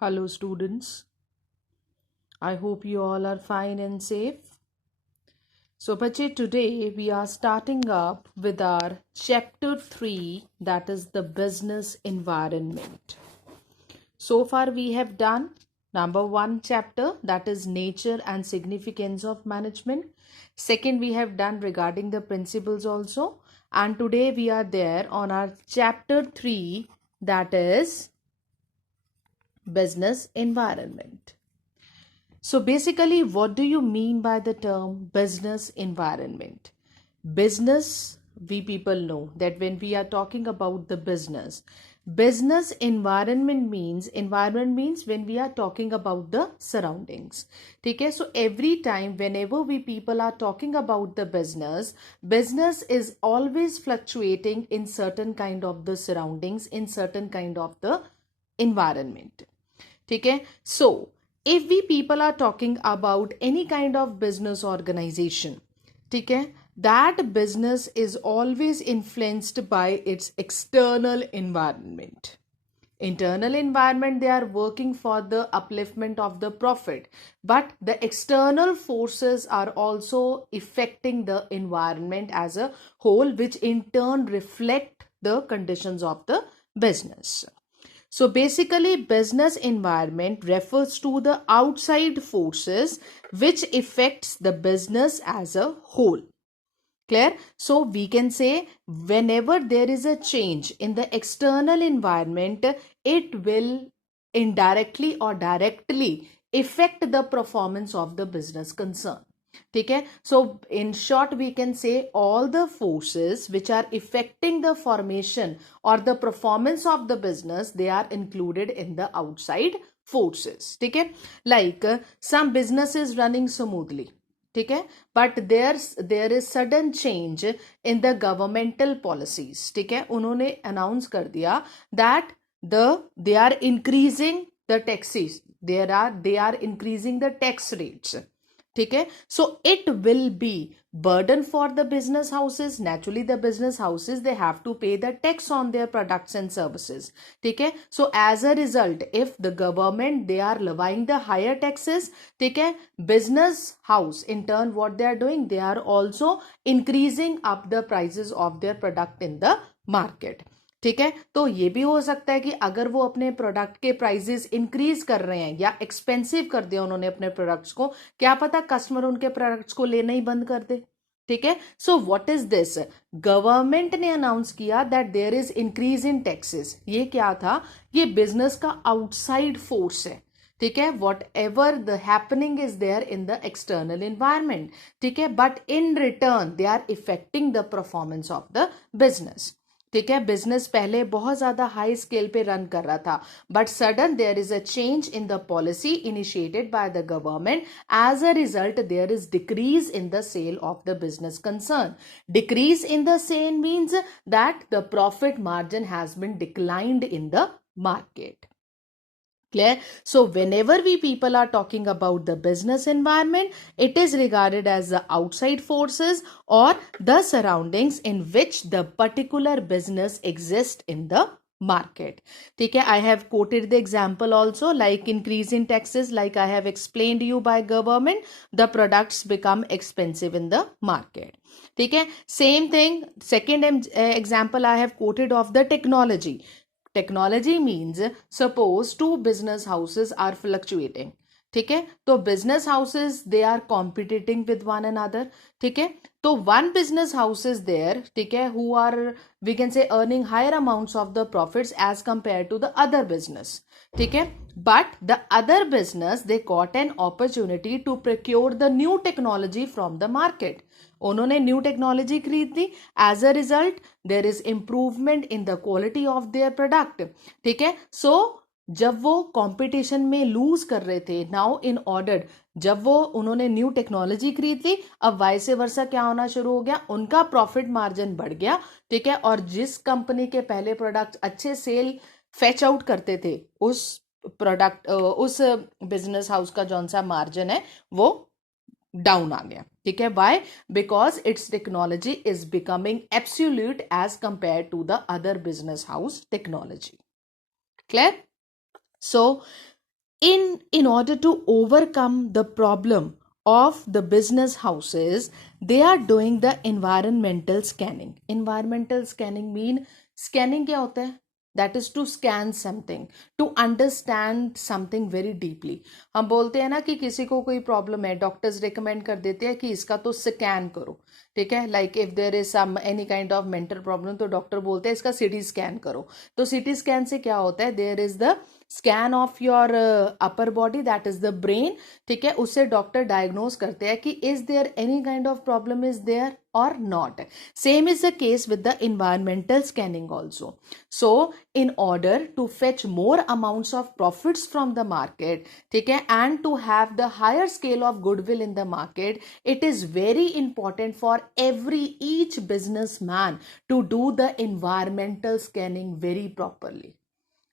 Hello, students. I hope you all are fine and safe. So, Bache, today we are starting up with our chapter 3, that is the business environment. So far, we have done number 1 chapter, that is nature and significance of management. Second, we have done regarding the principles also. And today we are there on our chapter 3, that is business environment. So basically, what do you mean by the term business environment? Business, we people know that when we are talking about the business environment means when we are talking about the surroundings. Okay, so every time whenever we people are talking about the business is always fluctuating in certain kind of the surroundings, in certain kind of the environment. Okay, so if we people are talking about any kind of business organization, okay, that business is always influenced by its external environment. Internal environment, they are working for the upliftment of the profit, but the external forces are also affecting the environment as a whole, which in turn reflect the conditions of the business. So basically, business environment refers to the outside forces which affects the business as a whole. Clear? So we can say whenever there is a change in the external environment, it will indirectly or directly affect the performance of the business concern. Okay, so in short, we can say all the forces which are affecting the formation or the performance of the business, they are included in the outside forces. Okay, like some business is running smoothly. Okay, but there is sudden change in the governmental policies. ठीक है, उन्होंने announce कर दिया that they are increasing the taxes. They are increasing the tax rates. ठीक है, so it will be burden for the business houses. Naturally, the business houses, they have to pay the tax on their products and services. ठीक है, so as a result, if the government, they are levying the higher taxes, ठीक है, business house in turn, what they are doing, they are also increasing up the prices of their product in the market. ठीक है, तो ये भी हो सकता है कि अगर वो अपने प्रोडक्ट के प्राइसेस इंक्रीज कर रहे हैं या एक्सपेंसिव कर दिया उन्होंने अपने प्रोडक्ट्स को, क्या पता कस्टमर उनके प्रोडक्ट्स को लेना ही बंद कर दे. ठीक है, so what is this, government ने अनाउंस किया that there is increase in taxes. ये क्या था, ये बिजनेस का आउटसाइड फोर्स है. ठीक है, whatever the happening is there in the external environment. ठीक है, but in return they are affecting the performance of the business. ठीक है, बिजनेस पहले बहुत ज्यादा हाई स्केल पे रन कर रहा था, but sudden there is a change in the policy initiated by the government. As a result there is decrease in the sale of the business concern. Decrease in the sale means that the profit margin has been declined in the market. Clear? So whenever we people are talking about the business environment, it is regarded as the outside forces or the surroundings in which the particular business exists in the market. ठीक है, I have quoted the example also, like increase in taxes, like I have explained you by government, the products become expensive in the market. ठीक है, same thing, second example I have quoted of the technology. Technology means suppose two business houses are fluctuating. ठीक है, तो business houses they are competing with one another. ठीक है, तो one business house is there, ठीक है, who are we can say earning higher amounts of the profits as compare to the other business. ठीक है, but the other business they got an opportunity to procure the new technology from the market. उन्होंने new technology खरीद ली. As a result there is improvement in the quality of their product. ठीक है, सो जब वो competition में loose कर रहे थे, नाउ इन ऑर्डर, जब वो उन्होंने न्यू टेक्नोलॉजी खरीद ली, अब वाइस वर्सा क्या होना शुरू हो गया, उनका प्रॉफिट मार्जिन बढ़ गया. ठीक है, और जिस कंपनी के पहले प्रोडक्ट अच्छे सेल फेच आउट करते थे, उस प्रोडक्ट उस बिजनेस हाउस का जौन सा मार्जिन है वो डाउन आ गया. ठीक है, why, because it's technology is becoming absolute as compare to the other business house technology. Clear? So in order to overcome the problem of the business houses, they are doing the environmental scanning. Environmental scanning mean, scanning क्या होता है? That is to scan something, to understand something very deeply. हम बोलते हैं ना कि किसी को कोई प्रॉब्लम है, डॉक्टर्स रिकमेंड कर देते हैं कि इसका तो स्कैन करो, ठीक है. Like if there is some any kind of mental problem, तो डॉक्टर बोलते हैं इसका सीटी स्कैन करो. तो सीटी स्कैन से क्या होता है? There is the scan of your upper body, that is the brain, ठीक है. उससे डॉक्टर डायग्नोज करते हैं कि is there any kind of problem is there or not. Same is the case with the environmental scanning also. So in order to fetch more amounts of profits from the market, ठीक है, and to have the higher scale of goodwill in the market, it is very important for each businessman to do the environmental scanning very properly.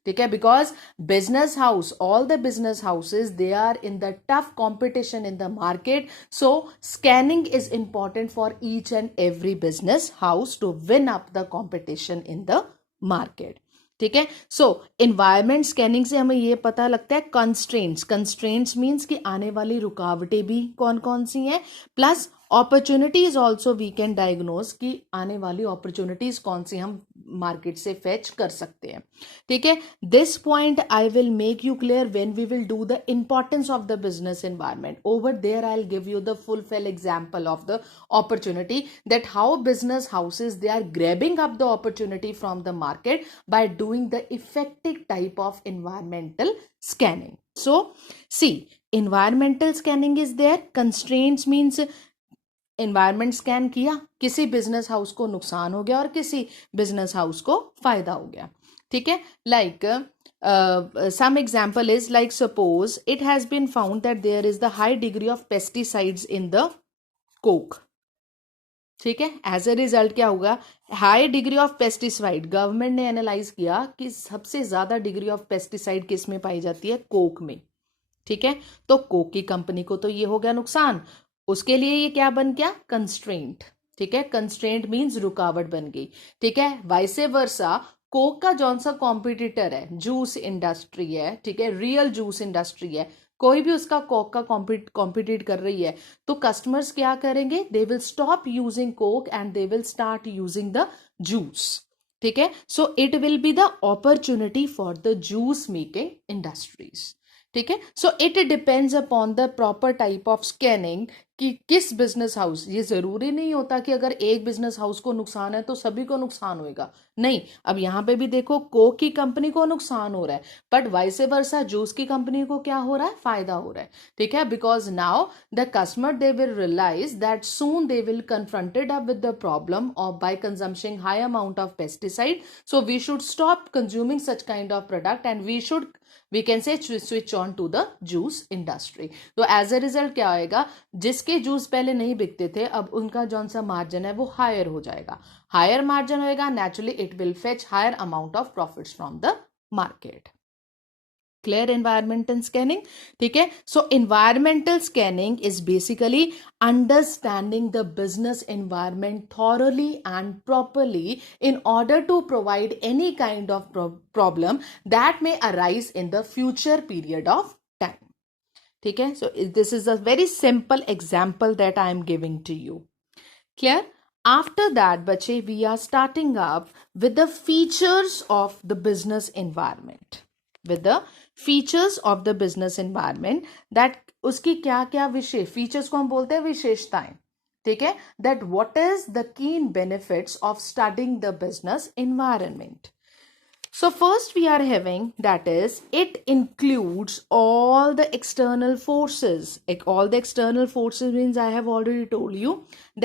ठीक है, because business house, all the business houses, they are in the tough competition in the market. So scanning is important for each and every business house to win up the competition in the market. ठीक है. सो environment scanning से हमें ये पता लगता है constraints. Constraints means कि आने वाली रुकावटें भी कौन कौन सी हैं, plus opportunities also we can diagnose कि आने वाली अपॉर्चुनिटीज कौन सी हम मार्केट से फेच कर सकते हैं. ठीक है. This point I will make you clear when we will do the importance of the business environment. Over there I will give you the full example of the opportunity, that how business houses, they are grabbing up the opportunity from the market by doing the effective type of environmental scanning. So see, environmental scanning is there. Constraints means environment scan किया, किसी business house को नुकसान हो गया और किसी business house को फायदा हो गया. ठीक है. Like some example is like suppose it has been found that there is the high degree of pesticides in the coke. ठीक है. एज अ रिजल्ट क्या होगा? High degree of pesticide. Government ने एनालाइज किया कि सबसे ज्यादा डिग्री ऑफ पेस्टिसाइड किस में पाई जाती है? कोक में. ठीक है. तो कोक की कंपनी को तो ये हो गया नुकसान, उसके लिए ये क्या बन गया? कंस्ट्रेंट. ठीक है. कंस्ट्रेंट मीन्स रुकावट बन गई. ठीक है. वाइसे वर्सा कोक का जौन सा कॉम्पिटिटर है, जूस इंडस्ट्री है, ठीक है, रियल जूस इंडस्ट्री है, कोई भी उसका कोक का कॉम्पिटिट कर रही है, तो कस्टमर्स क्या करेंगे? They will stop using Coke and they will start using the juice. ठीक है. So it will be the opportunity for the juice making industries. ठीक है. So it depends upon the proper type of scanning कि किस business house. ये जरूरी नहीं होता कि अगर एक बिजनेस हाउस को नुकसान है तो सभी को नुकसान होएगा. नहीं. अब यहाँ पे भी देखो, कोक की कंपनी को नुकसान हो रहा है, बट वाइसे वर्सा जूस की कंपनी को क्या हो रहा है? फायदा हो रहा है. ठीक है. Because now the customer they will realize that soon they will confronted up with the problem of by consumption high amount of pesticide. So we should stop consuming such kind of product and we can say switch on to the juice industry. तो as a result क्या होएगा? जिसके juice पहले नहीं बिकते थे, अब उनका जौन सा मार्जिन है वो हायर हो जाएगा. हायर मार्जिन होएगा, naturally it will fetch higher amount of profits from the market. Clear? Environmental scanning. ठीक है. So environmental scanning is basically understanding the business environment thoroughly and properly in order to provide any kind of problem that may arise in the future period of time. ठीक है. So this is a very simple example that I am giving to you. Clear? After that, bache, we are starting up with the features of the business environment. With the features of the business environment, that उसकी क्या क्या विशेष features को हम बोलते हैं विशेषताएं. ठीक है. दैट व्हाट इज द कीन benefits of studying the business environment. So first we are having, that is, it includes all the external forces. All the external forces means I have already told you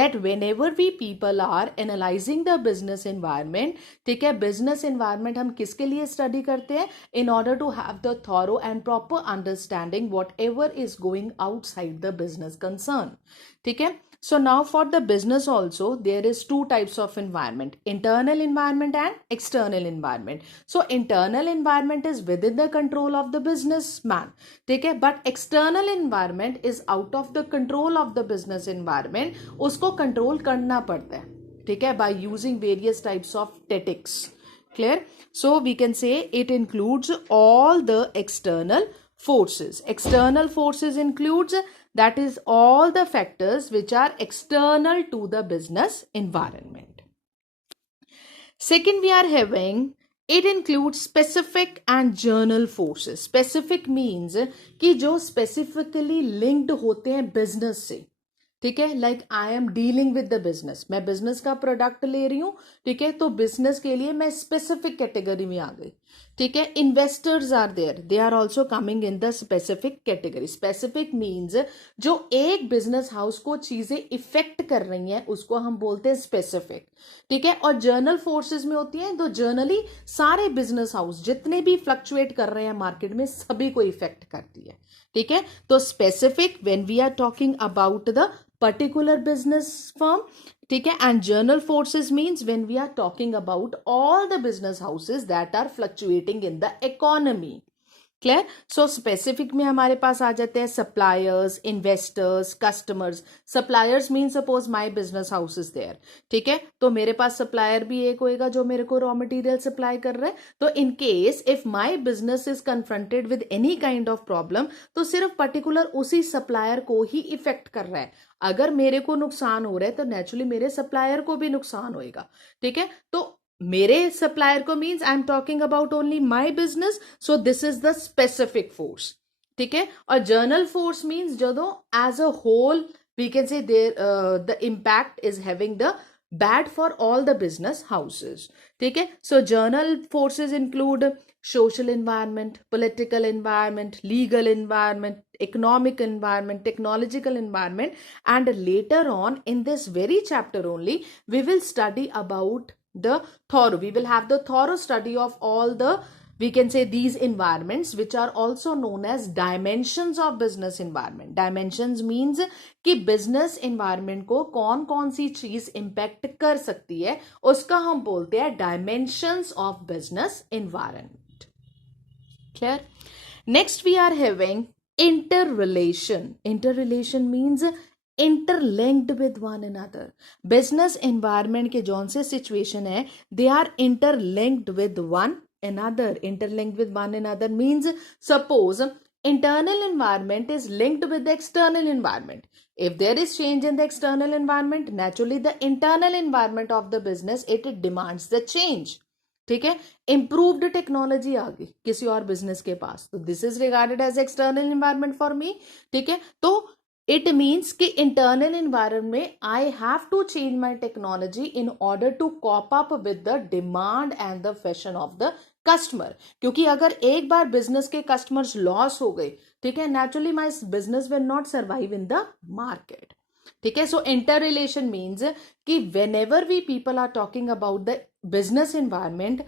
that whenever we people are analyzing the business environment, ठीक है, business environment हम किसके लिए study करते हैं? In order to have the thorough and proper understanding whatever is going outside the business concern. ठीक है. So now for the business also, there is two types of environment, internal environment and external environment. So internal environment is within the control of the businessman. ठीक है. But external environment is out of the control of the business environment. उसको control करना पड़ता है. ठीक है. By using various types of tactics. Clear? So we can say it includes all the external forces. External forces includes, that is all the factors which are external to the business environment. Second, we are having, it includes specific and journal forces. Specific means कि जो specifically linked होते हैं business से, ठीक है, like I am dealing with the business, मैं business का product ले रही हूँ, ठीक है, तो बिजनेस के लिए मैं स्पेसिफिक कैटेगरी में आ गई, ठीक है. Investors are there, they are also coming in the specific category. Specific means जो एक बिजनेस हाउस को चीजें इफेक्ट कर रही हैं उसको हम बोलते हैं स्पेसिफिक, ठीक है. और जर्नल फोर्सेस में होती है तो जर्नली सारे बिजनेस हाउस जितने भी फ्लक्चुएट कर रहे हैं मार्केट में सभी को इफेक्ट करती है, ठीक है. तो specific when we are talking about the particular business firm, ठीक है. And journal forces means when we are talking about all the business houses that are fluctuating in the economy. Clear. So specific में हमारे पास आ जाते हैं suppliers, investors, customers. Suppliers mean suppose my business house is there, ठीक है, तो मेरे पास सप्लायर भी एक होएगा जो मेरे को रॉ मटेरियल सप्लाई कर रहा है. तो in case if my business is confronted with any kind of problem तो सिर्फ पर्टिकुलर उसी सप्लायर को ही इफेक्ट कर रहा है. अगर मेरे को नुकसान हो रहा है तो नेचुरली मेरे सप्लायर को भी नुकसान होएगा, ठीक है. तो मेरे सप्लायर को means I am talking about only my business, so this is the specific force, ठीक है. और जर्नल फोर्स मीन्स जो as a whole we can say there the impact is having the bad for all the business houses, ठीक है. So journal forces include social environment, political environment, legal environment, economic environment, technological environment, and later on in this very chapter only we will study about we will have the thorough study of all the, we can say, these environments which are also known as dimensions of business environment. Dimensions means कि business environment को कौन कौन सी चीज impact कर सकती है उसका हम बोलते हैं dimensions of business environment. Clear? Next we are having interrelation. Interrelation means interlinked with one another. Business environment के जौन से situation है they are interlinked with one another. Interlinked with one another means suppose internal environment is linked with the external environment. If there is change in the external environment, naturally the internal environment of the business it demands the change, ठीक है. Improved technology आ गई किसी और business के पास तो this is regarded as external environment for me, ठीक है. तो it means कि internal environment में I have to change my technology in order to cope up with the demand and the fashion of the customer. क्योंकि अगर एक बार business के customers loss हो गए, ठीक है, naturally my business will not survive in the market, ठीक है. सो इंटररिलेशन मीन्स कि whenever we people are talking about the business environment,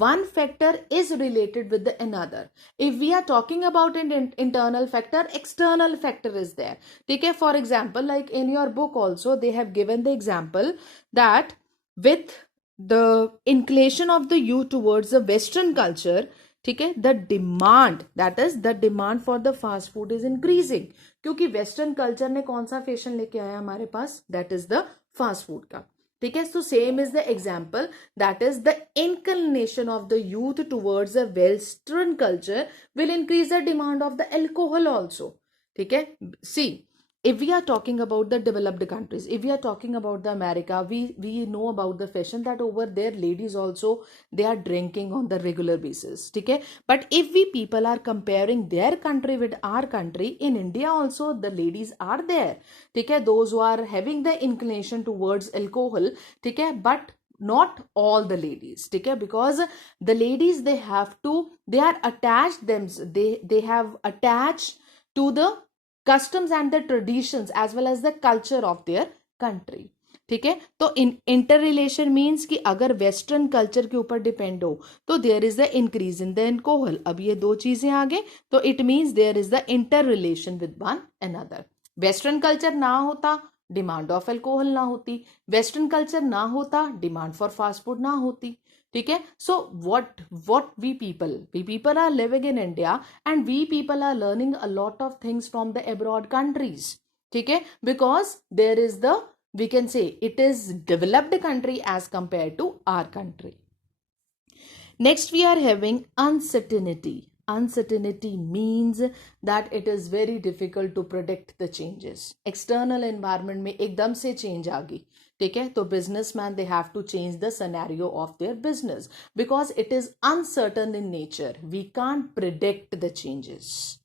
one factor is related with the another. If we are talking about an internal factor, external factor is there, ठीक है. For example, like in your book also they have given the example that with the inclination of the youth towards the western culture, ठीक है, the demand that is the demand for the fast food is increasing. क्योंकि western culture ने कौन सा fashion लेके आया हमारे पास, that is the fast food का, ठीक है. So same is the example that is the inclination of the youth towards the western culture will increase the demand of the alcohol also, ठीक है. सी if we are talking about the developed countries, if we are talking about the America, we know about the fashion that over there ladies also they are drinking on the regular basis, ठीक है. But if we people are comparing their country with our country, in India also the ladies are there, ठीक है, those who are having the inclination towards alcohol, ठीक है, but not all the ladies, ठीक है, because the ladies they are attached they have attached to the customs and the traditions as well as the culture of their country, ठीक है. तो inter relation means कि अगर western culture के ऊपर depend हो तो there is the increase in the alcohol. अब ये दो चीजें आगे तो it means there is the inter relation with one another. Western culture ना होता डिमांड ऑफ एल्कोहल ना होती, वेस्टर्न कल्चर ना होता डिमांड फॉर फास्ट फूड ना होती, ठीक है. सो what we people are living in India and we people are learning a lot of things from the abroad countries, ठीक है, because there is the, we can say, it is developed country as compared to our country. Next we are having uncertainty. uncertainty means that it is very difficult to predict the changes. External environment में एकदम से change आ गई, ठीक है, तो businessman they have to change the scenario of their business because it is uncertain in nature. We can't predict the changes.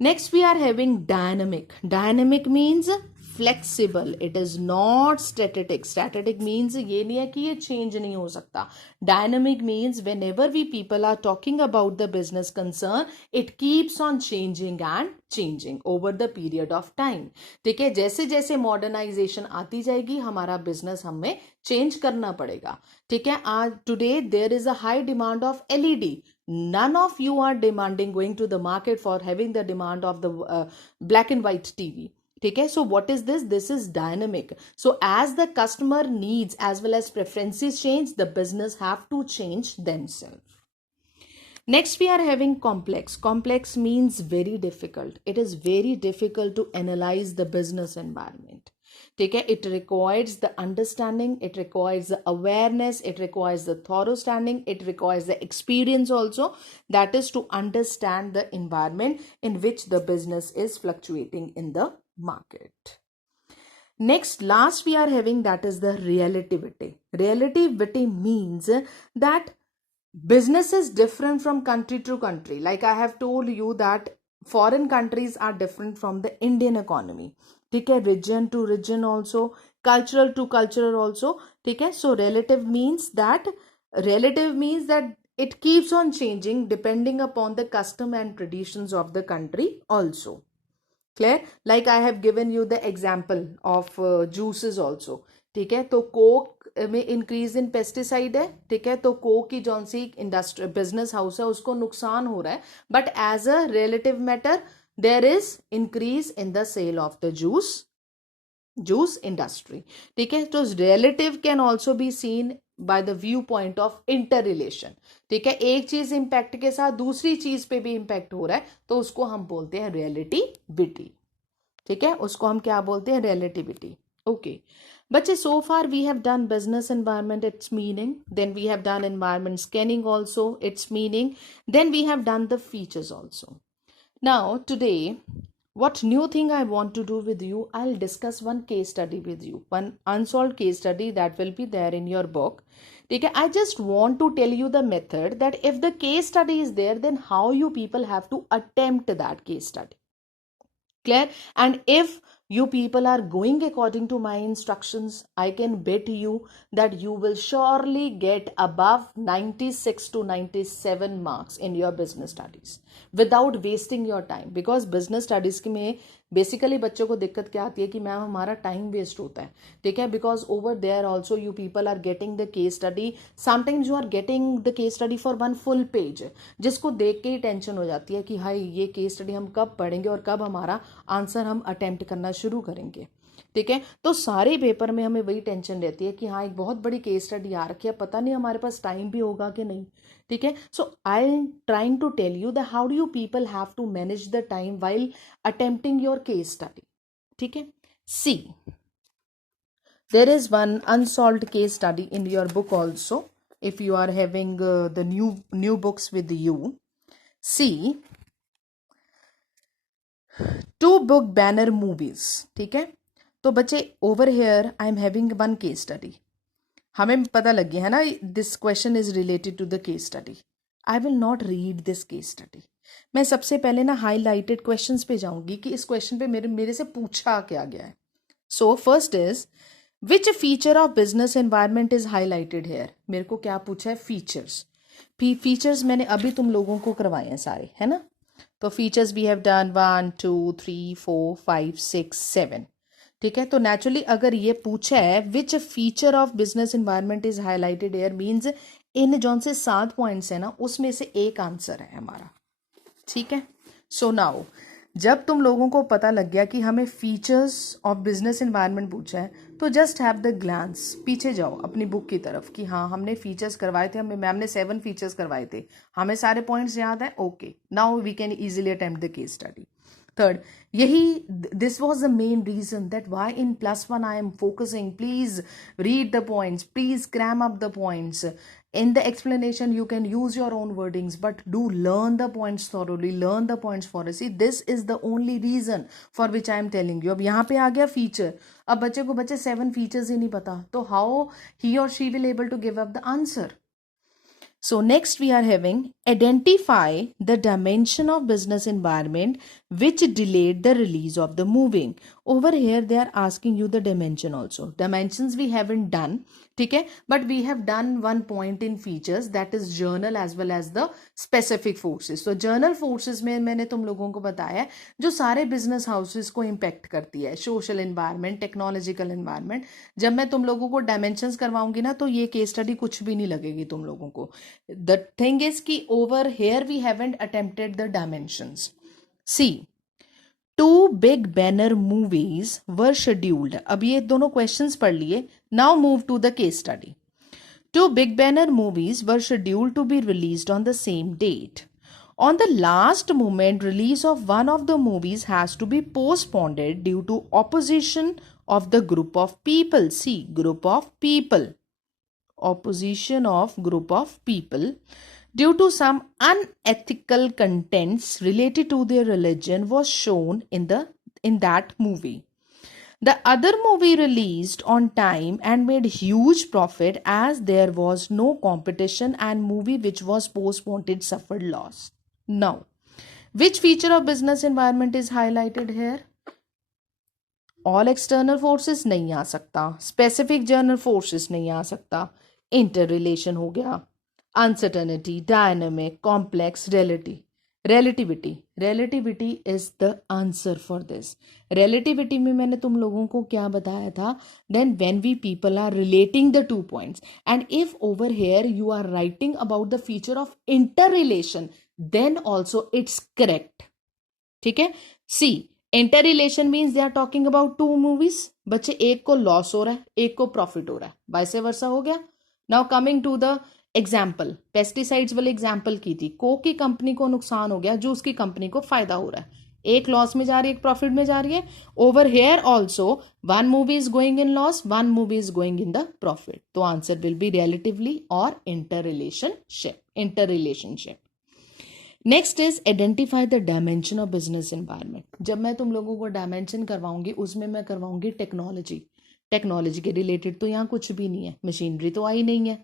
Next we are having dynamic. Dynamic means flexible. It is not static. Static means ये नहीं है कि ये change नहीं हो सकता. Dynamic means whenever we people are talking about the business concern, it keeps on changing and changing over the period of time. ठीक है, जैसे जैसे modernization आती जाएगी हमारा business हमें change करना पड़ेगा. ठीक है, आज today there is a high demand of LED. None of you are demanding going to the market for having the demand of the black and white TV. Okay, so what is this? This is dynamic. So as the customer needs as well as preferences change, the business have to change themselves. Next we are having complex. Complex means very difficult. It is very difficult to analyze the business environment. ठीक है, it requires the understanding, it requires the awareness, it requires the thorough standing, it requires the experience also, that is to understand the environment in which the business is fluctuating in the market. Next, last we are having, that is the relativity. Relativity means that business is different from country to country. Like I have told you that foreign countries are different from the Indian economy. ठीक है, region to region also, cultural to cultural also. ठीक है, so relative means that it keeps on changing depending upon the custom and traditions of the country also. Clear? Like I have given you the example of juices also. ठीक है, तो Coke में increase in pesticide है, ठीक है, तो Coke की जौन सी इंडस्ट्री बिजनेस हाउस है उसको नुकसान हो रहा है, but as a relative matter there is increase in the sale of the juice industry. ठीक है, तो relative can also be seen by the view point of inter relation. ठीक है, एक चीज इंपैक्ट के साथ दूसरी चीज पे भी इंपैक्ट हो रहा है तो उसको हम बोलते हैं रिलेटिविटी. ठीक है, उसको हम क्या बोलते हैं? रिलेटिविटी. ओके बच्चे, so far we have done business environment, its meaning, then we have done environment scanning also, its meaning, then we have done the features also. Now today, what new thing I want to do with you, I'll discuss one case study with you, one unsolved case study that will be there in your book. Okay, I just want to tell you the method that if the case study is there, then how you people have to attempt that case study. Clear? And if you people are going according to my instructions, I can bet you that you will surely get above 96 to 97 marks in your business studies without wasting your time. Because business studies में basically बच्चों को दिक्कत क्या आती है कि ma'am हमारा time waste होता है. ठीक है, because over there also you people are getting the case study, sometimes you are getting the case study for one full page, जिसको देख के ही टेंशन हो जाती है कि हाई ये केस स्टडी हम कब पढ़ेंगे और कब हमारा आंसर हम अटेम्प्ट करना शुरू करेंगे. ठीक है, तो सारे पेपर में हमें वही टेंशन रहती है कि हाँ एक बहुत बड़ी केस स्टडी आ रखी है, पता नहीं हमारे पास टाइम भी होगा कि नहीं. ठीक है, so I am trying to tell you that how do you people have to manage the time while attempting your case study. ठीक है, see there is one unsolved case study in your book also if you are having the new books with you. See, 2 book banner movies. ठीक है, तो बच्चे over here I am having one case study. हमें पता लग गया है ना, this question is related to the case study. I will not read this case study. मैं सबसे पहले ना highlighted questions पे जाऊंगी कि इस question पे मेरे से पूछा क्या गया है. So first is, which feature of business environment is highlighted here? मेरे को क्या पूछा है? features. features मैंने अभी तुम लोगों को करवाए हैं सारे, है ना. तो features we have done 1 2 3 4 5 6 7. ठीक है, तो naturally अगर ये पूछा है which feature of business environment is highlighted here means इन जौन से 7 पॉइंट्स है ना उसमें से एक आंसर है हमारा. ठीक है, सो नाउ जब तुम लोगों को पता लग गया कि हमें फीचर्स ऑफ बिजनेस एनवायरनमेंट पूछा है तो जस्ट हैव द ग्लांस, पीछे जाओ अपनी बुक की तरफ कि हाँ हमने फीचर्स करवाए थे, हमें मैम ने 7 फीचर्स करवाए थे, हमें सारे पॉइंट्स याद है. Okay, now we can easily attempt the case study. Third, यही this was the main reason that why in +1 I am focusing. Please read the points, please cram up the points. In the explanation you can use your own wordings, but do learn the points thoroughly, learn the points for us. See, this is the only reason for which I am telling you. अब यहाँ पे आ गया feature. अब बच्चे को 7 features ही नहीं पता, तो how he or she will able to give up the answer? So next we are having identify the dimension of business environment which delayed the release of the movie. Over here they are asking you the dimension also. Dimensions we haven't done, okay, but we have done one point in features, that is journal as well as the specific forces. So journal forces में मैंने तुम लोगों को बताया जो सारे business houses को impact करती है, social environment, technological environment. जब मैं तुम लोगों को dimensions करवाऊंगी ना, तो ये case study कुछ भी नहीं लगेगी तुम लोगों को. The thing is कि over here we haven't attempted the dimensions. See, 2 big banner movies were scheduled. अब ये दोनों questions पढ़ लिए. Now move to the case study. 2 big banner movies were scheduled to be released on the same date. On the last moment, release of one of the movies has to be postponed due to opposition of the group of people. See, group of people. Opposition of group of people due to some unethical contents related to their religion was shown in that movie. The other movie released on time and made huge profit as there was no competition, and movie which was postponed suffered loss. Now, which feature of business environment is highlighted here? All external forces नहीं आ सकता, specific general forces नहीं आ सकता, interrelation हो गया, uncertainty, dynamic, complex, relativity is the answer for this. Relativity में मैंने तुम लोगों को क्या बताया था? Then when we people are relating the 2 points, and if over here you are writing about the feature of interrelation, then also it's correct. ठीक है? See, interrelation means they are talking about 2 movies. बच्चे एक को loss हो रहा है, एक को प्रॉफिट हो रहा है, वाइस वर्सा हो गया. Now coming to the example, pesticides वाले एग्जाम्पल की थी. कोक की कंपनी को नुकसान हो गया, जूस की कंपनी को फायदा हो रहा है. एक लॉस में जा रही है, एक प्रॉफिट में जा रही है. Over here also one movie is going in loss, one movie is going in the profit. तो आंसर विल बी रिलेटिवली और interrelationship. Next is identify the dimension of business environment. जब मैं तुम लोगों को डायमेंशन करवाऊंगी, उसमें मैं करवाऊंगी टेक्नोलॉजी के रिलेटेड तो यहाँ कुछ भी नहीं है. मशीनरी तो आई नहीं है,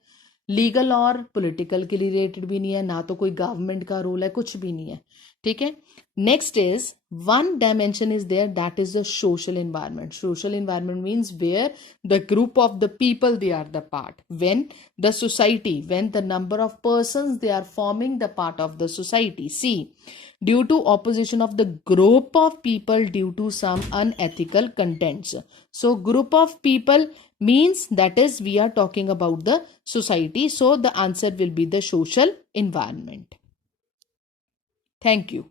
लीगल और पॉलिटिकल के रिलेटेड भी नहीं है, ना तो कोई गवर्नमेंट का रोल है, कुछ भी नहीं है. ठीक है. Next is one dimension is there, that is the social environment. Social environment means where the group of the people they are the part, when the society, when the number of persons they are forming the part of the society. See, due to opposition of the group of people due to some unethical contents. So group of people means that is we are talking about the society. So the answer will be the social environment. Thank you.